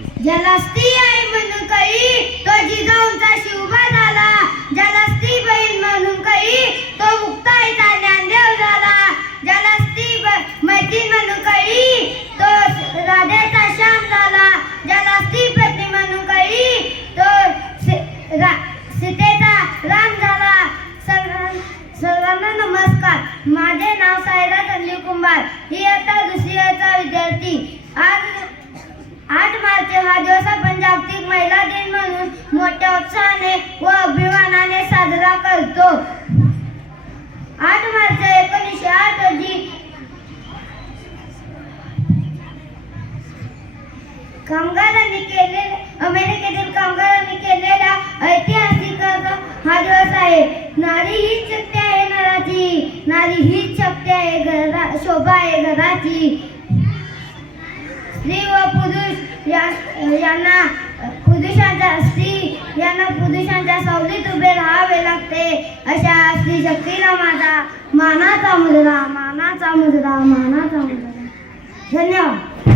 ज्याला स्त्री आई म्हणून कळी तो जिजाऊंचा शिवबा झाला. ज्याला स्त्री बहीण म्हणून कळी तो मुक्ताईचा ज्ञानदेव झाला. ज्याला स्त्री मैत्रीण म्हणून कळी तो राधेचा श्याम झाला. ज्याला स्त्री पत्नी म्हणून कळी तो रा- सीतेचा राम झाला. सर्वांना नमस्कार. माझे नाव सायरा कामगारांनी केले अमेरिकेतील कामगारांनी केलेला ऐतिहासिक हा दिवस आहे. नारी हीच शक्ती आहे नराची. नारी हीच शक्ती आहे घरा शोभा आहे घराची. स्त्री व पुरुष या यांना पुरुषांच्या स्त्री यांना पुरुषांच्या सवलीत उभे राहावे लागते. अशा स्त्री शक्तीला माझा मानाचा मुजरा मानाचा मुजरा मानाचा मुजरा धन्यवाद.